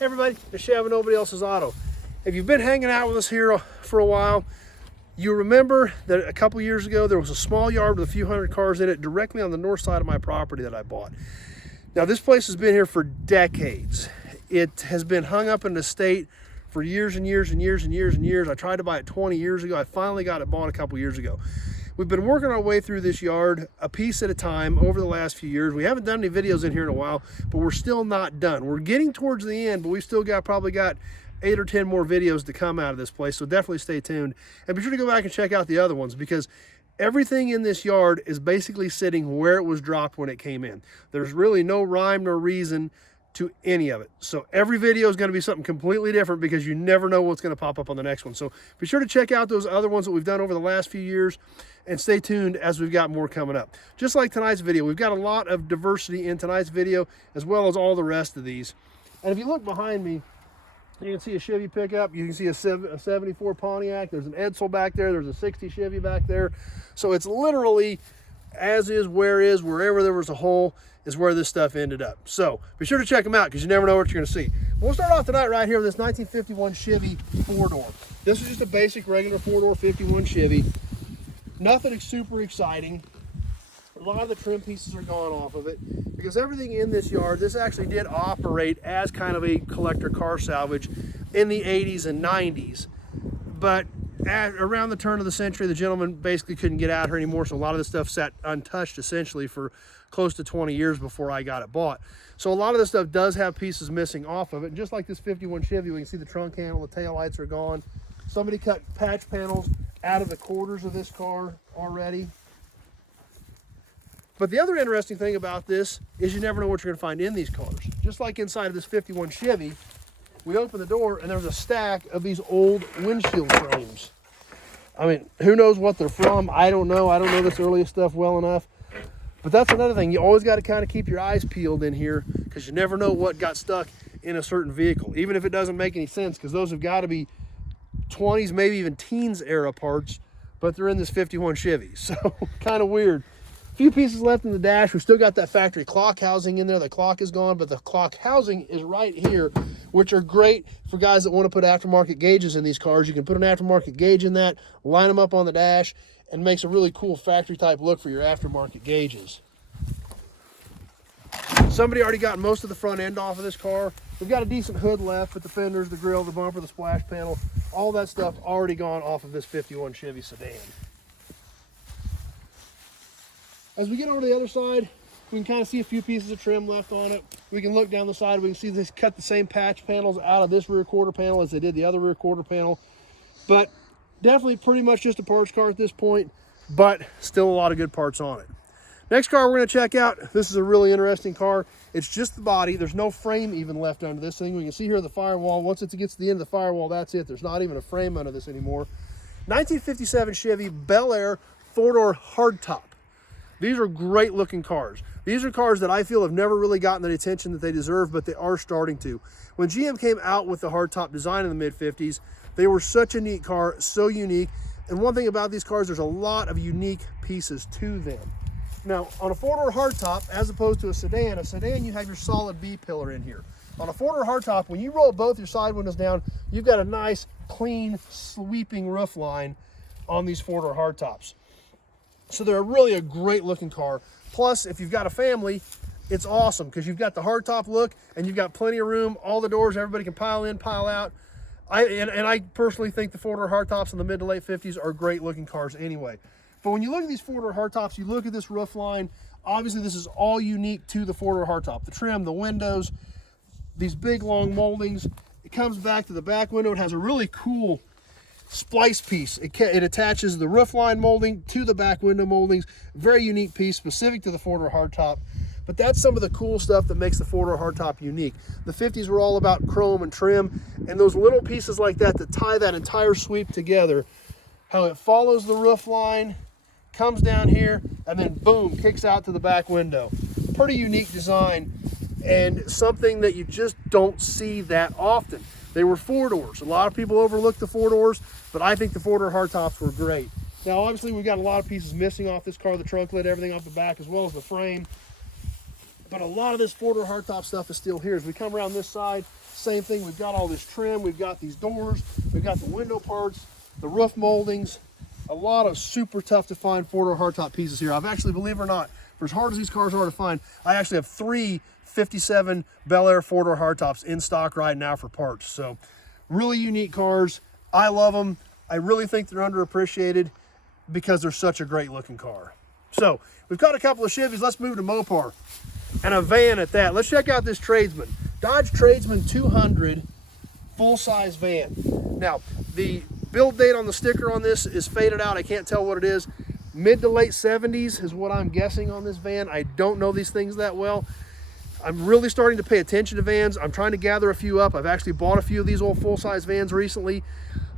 Hey everybody, it's Chevy Nobody Else's Auto. If you've been hanging out with us here for a while, you remember that a couple years ago there was a small yard with a few hundred cars in it directly on the north side of my property that I bought. Now this place has been here for decades. It has been hung up in the state for years and years and years and years and years. I tried to buy it 20 years ago. I finally got it bought a couple years ago. We've been working our way through this yard a piece at a time over the last few years. We haven't done any videos in here in a while, but we're still not done. We're getting towards the end, but we still probably got 8 or 10 more videos to come out of this place, so definitely stay tuned. And be sure to go back and check out the other ones, because everything in this yard is basically sitting where it was dropped when it came in. There's really no rhyme nor reason to any of it. So every video is going to be something completely different, because you never know what's going to pop up on the next one. So be sure to check out those other ones that we've done over the last few years, and stay tuned as we've got more coming up. Just like tonight's video, we've got a lot of diversity in tonight's video, as well as all the rest of these. And if you look behind me, you can see a Chevy pickup, you can see a 74 Pontiac, there's an Edsel back there, there's a 60 Chevy back there. So it's literally as is, where is, wherever there was a hole is where this stuff ended up. So be sure to check them out, because you never know what you're going to see. We'll start off tonight right here with this 1951 Chevy 4-door. This is just a basic regular 4-door 51 Chevy. Nothing super exciting. A lot of the trim pieces are gone off of it, because everything in this yard, this actually did operate as kind of a collector car salvage in the 80s and 90s. But around the turn of the century, the gentleman basically couldn't get out here anymore, so a lot of this stuff sat untouched essentially for close to 20 years before I got it bought. So a lot of this stuff does have pieces missing off of it. And just like this 51 Chevy, we can see the trunk handle, the tail lights are gone. Somebody cut patch panels out of the quarters of this car already. But the other interesting thing about this is you never know what you're going to find in these cars. Just like inside of this 51 Chevy, we open the door and there's a stack of these old windshield frames. I mean, who knows what they're from? I don't know. I don't know this earliest stuff well enough. But that's another thing. You always got to kind of keep your eyes peeled in here, because you never know what got stuck in a certain vehicle, even if it doesn't make any sense, because those have got to be 20s, maybe even teens era parts, but they're in this 51 Chevy. So kind of weird. A few pieces left in the dash. We still got that factory clock housing in there. The clock is gone, but the clock housing is right here, which are great for guys that want to put aftermarket gauges in these cars. You can put an aftermarket gauge in that, line them up on the dash, and makes a really cool factory type look for your aftermarket gauges. Somebody already got most of the front end off of this car. We've got a decent hood left, but the fenders, the grill, the bumper, the splash panel, all that stuff already gone off of this 51 Chevy sedan. As we get over to the other side, we can kind of see a few pieces of trim left on it. We can look down the side. We can see they cut the same patch panels out of this rear quarter panel as they did the other rear quarter panel. But definitely pretty much just a parts car at this point, but still a lot of good parts on it. Next car we're going to check out, this is a really interesting car. It's just the body. There's no frame even left under this thing. We can see here the firewall. Once it gets to the end of the firewall, that's it. There's not even a frame under this anymore. 1957 Chevy Bel Air 4-door hardtop. These are great looking cars. These are cars that I feel have never really gotten the attention that they deserve, but they are starting to. When GM came out with the hardtop design in the mid-50s, they were such a neat car, so unique. And one thing about these cars, there's a lot of unique pieces to them. Now, on a 4-door hardtop, as opposed to a sedan, you have your solid B pillar in here. On a 4-door hardtop, when you roll both your side windows down, you've got a nice, clean, sweeping roof line on these 4-door hardtops. So they're really a great looking car. Plus, if you've got a family, it's awesome, because you've got the hardtop look and you've got plenty of room, all the doors, everybody can pile in, pile out. I personally think the 4-door hardtops in the mid to late 50s are great looking cars anyway. But when you look at these 4-door hardtops, you look at this roof line, obviously this is all unique to the 4-door hardtop. The trim, the windows, these big long moldings. It comes back to the back window. It has a really cool splice piece. It attaches the roof line molding to the back window moldings. Very unique piece, specific to the 4-door hardtop. But that's some of the cool stuff that makes the 4-door hardtop unique. The 50s were all about chrome and trim, and those little pieces like that tie that entire sweep together, how it follows the roof line, comes down here, and then boom, kicks out to the back window. Pretty unique design, and something that you just don't see that often. They were 4-doors. A lot of people overlook the 4-doors, but I think the 4-door hardtops were great. Now, obviously, we've got a lot of pieces missing off this car, the trunk lid, everything off the back, as well as the frame. But a lot of this 4-door hardtop stuff is still here. As we come around this side, Same thing, we've got all this trim, we've got these doors, we've got the window parts, the roof moldings, a lot of super tough to find four-door hardtop pieces here. I've actually, believe it or not, for as hard as these cars are to find, I actually have 3 57 Bel Air four-door hardtops in stock right now for parts. So really unique cars. I love them. I really think they're underappreciated because they're such a great looking car. So we've got a couple of Chevys. Let's move to Mopar and a van at that. Let's check out this Tradesman. Dodge Tradesman 200 full-size van. Now, the build date on the sticker on this is faded out. I can't tell what it is. Mid to late 70s is what I'm guessing on this van. I don't know these things that well. I'm really starting to pay attention to vans. I'm trying to gather a few up. I've actually bought a few of these old full-size vans recently.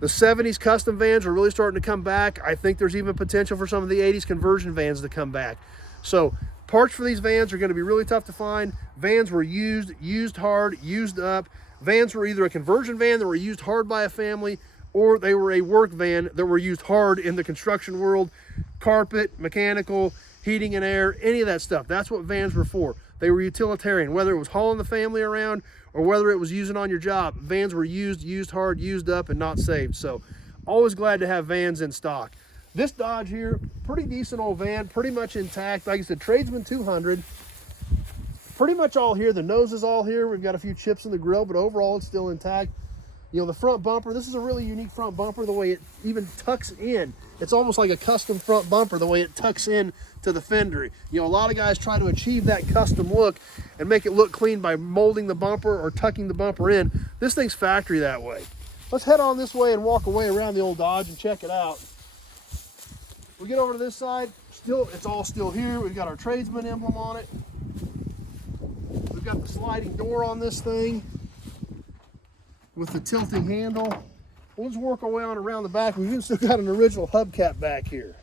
The 70s custom vans are really starting to come back. I think there's even potential for some of the 80s conversion vans to come back. So parts for these vans are going to be really tough to find. Vans were used hard, used up. Vans were either a conversion van that were used hard by a family, or they were a work van that were used hard in the construction world. Carpet, mechanical, heating and air, any of that stuff. That's what vans were for. They were utilitarian, whether it was hauling the family around or whether it was using on your job. Vans were used hard, used up, and not saved. So always glad to have vans in stock. This Dodge here, pretty decent old van, pretty much intact. Like I said, Tradesman 200, pretty much all here. The nose is all here. We've got a few chips in the grill, but overall it's still intact. You know, the front bumper, this is a really unique front bumper, the way it even tucks in. It's almost like a custom front bumper, the way it tucks in to the fender. You know, a lot of guys try to achieve that custom look and make it look clean by molding the bumper or tucking the bumper in. This thing's factory that way. Let's head on this way and walk away around the old Dodge and check it out. We get over to this side, it's all still here. We've got our Tradesman emblem on it. We've got the sliding door on this thing with the tilting handle. We'll just work our way on around the back. We've even still got an original hubcap back here.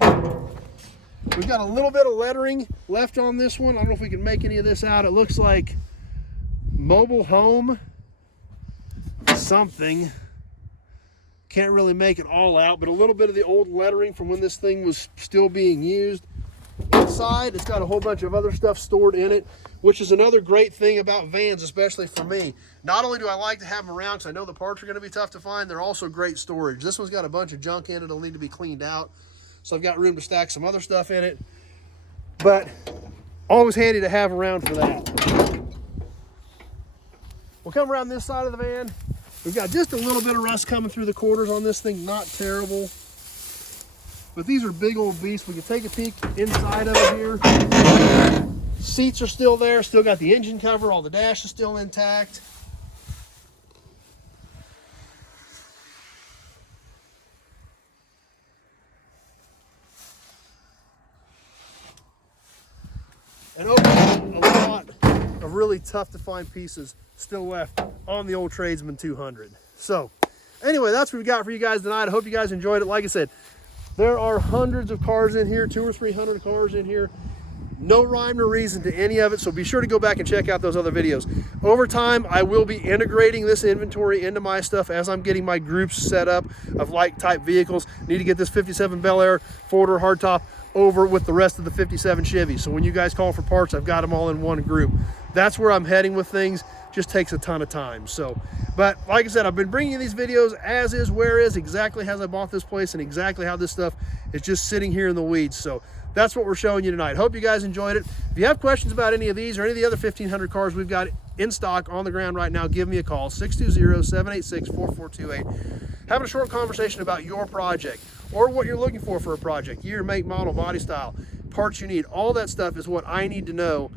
We've got a little bit of lettering left on this one. I don't know if we can make any of this out. It looks like mobile home something. Can't really make it all out, but a little bit of the old lettering from when this thing was still being used. Inside, it's got a whole bunch of other stuff stored in it, which is another great thing about vans, especially for me. Not only do I like to have them around because I know the parts are going to be tough to find, they're also great storage. This one's got a bunch of junk in it. It'll need to be cleaned out. So I've got room to stack some other stuff in it, but always handy to have around for that. We'll come around this side of the van. We've got just a little bit of rust coming through the quarters on this thing, not terrible. But these are big old beasts. We can take a peek inside of it here. Seats are still there, still got the engine cover, all the dash is still intact. And overall, a lot of really tough to find pieces still left on the old Tradesman 200. So anyway, that's what we got for you guys tonight. I hope you guys enjoyed it. Like I said, there are hundreds of cars in here, 200 or 300 cars in here. No rhyme or reason to any of it, so be sure to go back and check out those other videos. Over time, I will be integrating this inventory into my stuff as I'm getting my groups set up of like type vehicles. Need to get this 57 Bel Air four-door hardtop over with the rest of the 57 Chevy. So when you guys call for parts, I've got them all in one group. That's where I'm heading with things. Just takes a ton of time. So, but like I said, I've been bringing you these videos as is, where is, exactly as I bought this place and exactly how this stuff is just sitting here in the weeds. So that's what we're showing you tonight. Hope you guys enjoyed it. If you have questions about any of these or any of the other 1,500 cars we've got in stock on the ground right now, give me a call, 620-786-4428. Having a short conversation about your project or what you're looking for a project, year, make, model, body style, parts you need. All that stuff is what I need to know,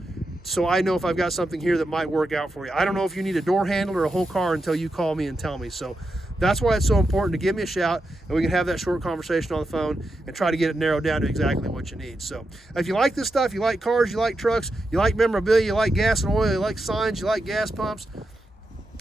so I know if I've got something here that might work out for you. I don't know if you need a door handle or a whole car until you call me and tell me. So that's why it's so important to give me a shout, and we can have that short conversation on the phone and try to get it narrowed down to exactly what you need. So if you like this stuff, you like cars, you like trucks, you like memorabilia, you like gas and oil, you like signs, you like gas pumps,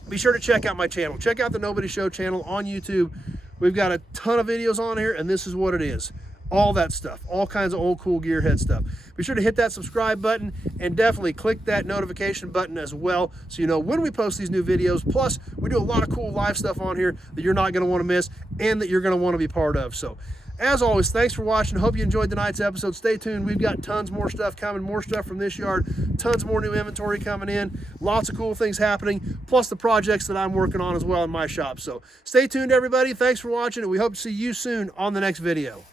be sure to check out my channel. Check out the Nobody Show channel on YouTube. We've got a ton of videos on here, and this is what it is. All that stuff, all kinds of old cool gearhead stuff. Be sure to hit that subscribe button and definitely click that notification button as well, so you know when we post these new videos. Plus, we do a lot of cool live stuff on here that you're not going to want to miss and that you're going to want to be part of. So As always, thanks for watching. Hope you enjoyed tonight's episode. Stay tuned. We've got tons more stuff coming, more stuff from this yard, tons more new inventory coming in, lots of cool things happening, plus the projects that I'm working on as well in my shop. So stay tuned, everybody. Thanks for watching, and we hope to see you soon on the next video.